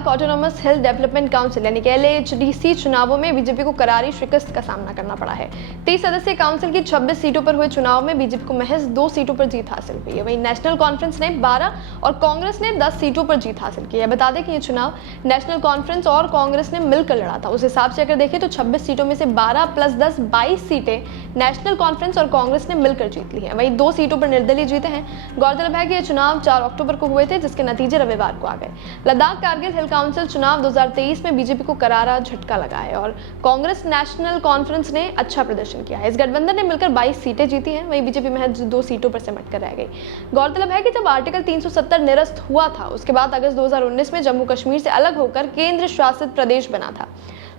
Ladakh autonomous हिल development council यानी कि LHDC चुनावों में बीजेपी को करारी शिकस्त का सामना करना पड़ा है। 30 सदस्यीय काउंसिल की 26 सीटों पर हुए चुनाव में बीजेपी को महज 2 सीटों पर जीत हासिल हुई है। वहीं नेशनल कॉन्फ्रेंस ने 12 और कांग्रेस ने 10 सीटों पर जीत हासिल की है। बता दें कि ये चुनाव नेशनल कॉन्फ्रेंस और कांग्रेस ने मिलकर लड़ा था। उस हिसाब से अगर देखें तो 26 सीटों में से 12 + 10 22 सीटें नेशनल कॉन्फ्रेंस और कांग्रेस ने मिलकर जीत ली है। वहीं 2 सीटों पर निर्दलीय जीते हैं। गौरतलब है कि ये चुनाव 4 अक्टूबर को हुए थे, जिसके नतीजे रविवार को आ गए। लद्दाख कारगिल हिल काउंसिल चुनाव 2023 में बीजेपी को करारा झटका लगा है और कांग्रेस नेशनल कॉन्फ्रेंस ने अच्छा प्रदर्शन किया है। इस गठबंधन ने मिलकर 22 सीटें जीती हैं। वहीं बीजेपी महज 2 सीटों पर सिमट कर रह गई। गौरतलब है कि जब आर्टिकल 370 निरस्त हुआ था, उसके बाद अगस्त 2019 में जम्मू कश्मीर से अलग होकर केंद्र शासित प्रदेश बना था।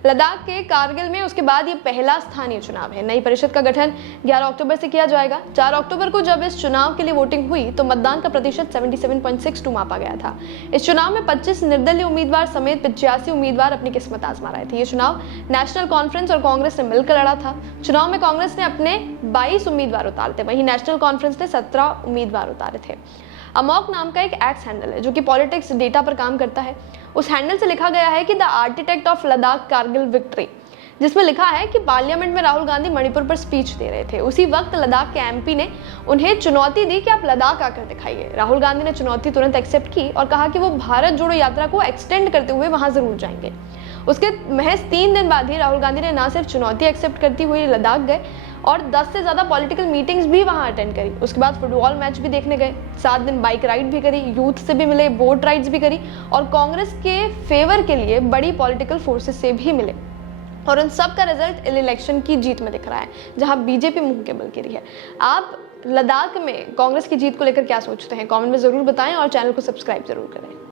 लद्दाख के कारगिल में उसके बाद ये पहला स्थानीय चुनाव है। नई परिषद का गठन 11 अक्टूबर से किया जाएगा। 4 अक्टूबर को जब इस चुनाव के लिए वोटिंग हुई तो मतदान का प्रतिशत 77.62 मापा गया था। इस चुनाव में 25 निर्दलीय उम्मीदवार समेत 85 उम्मीदवार अपनी किस्मत आजमा रहे थे। ये चुनाव नेशनल कॉन्फ्रेंस और कांग्रेस ने मिलकर लड़ा था। चुनाव में कांग्रेस ने अपने 22 उम्मीदवार उतारे थे, वहीं नेशनल कॉन्फ्रेंस ने 17 उम्मीदवार उतारे थे। अमोक नाम का एक एक्स हैंडल है जो कि पॉलिटिक्स डेटा पर काम करता है। उस हैंडल से लिखा गया है कि the architect of Ladakh Kargil victory, जिसमें लिखा है कि पार्लियामेंट में राहुल गांधी मणिपुर पर स्पीच दे रहे थे। उसी वक्त लद्दाख के MP ने उन्हें चुनौती दी कि आप लद्दाख आकर दिखाइए। राहुल गांधी ने चुनौती तुरंत एक्सेप्ट की और कहा कि वो भारत जोड़ो यात्रा को एक्सटेंड करते हुए वहां जरूर जाएंगे। उसके महज 3 दिन बाद ही राहुल गांधी ने न सिर्फ चुनौती एक्सेप्ट करती हुई लद्दाख गए और 10 से ज़्यादा पॉलिटिकल मीटिंग्स भी वहां अटेंड करी। उसके बाद फुटबॉल मैच भी देखने गए, 7 दिन बाइक राइड भी करी, यूथ से भी मिले, बोट राइड्स भी करी और कांग्रेस के फेवर के लिए बड़ी पॉलिटिकल फोर्सेस से भी मिले। और उन सब का रिजल्ट इलेक्शन की जीत में दिख रहा है, जहां बीजेपी मुंह के बल गिरी है। आप लद्दाख में कांग्रेस की जीत को लेकर क्या सोचते हैं? कमेंट में जरूर बताएं और चैनल को सब्सक्राइब जरूर करें।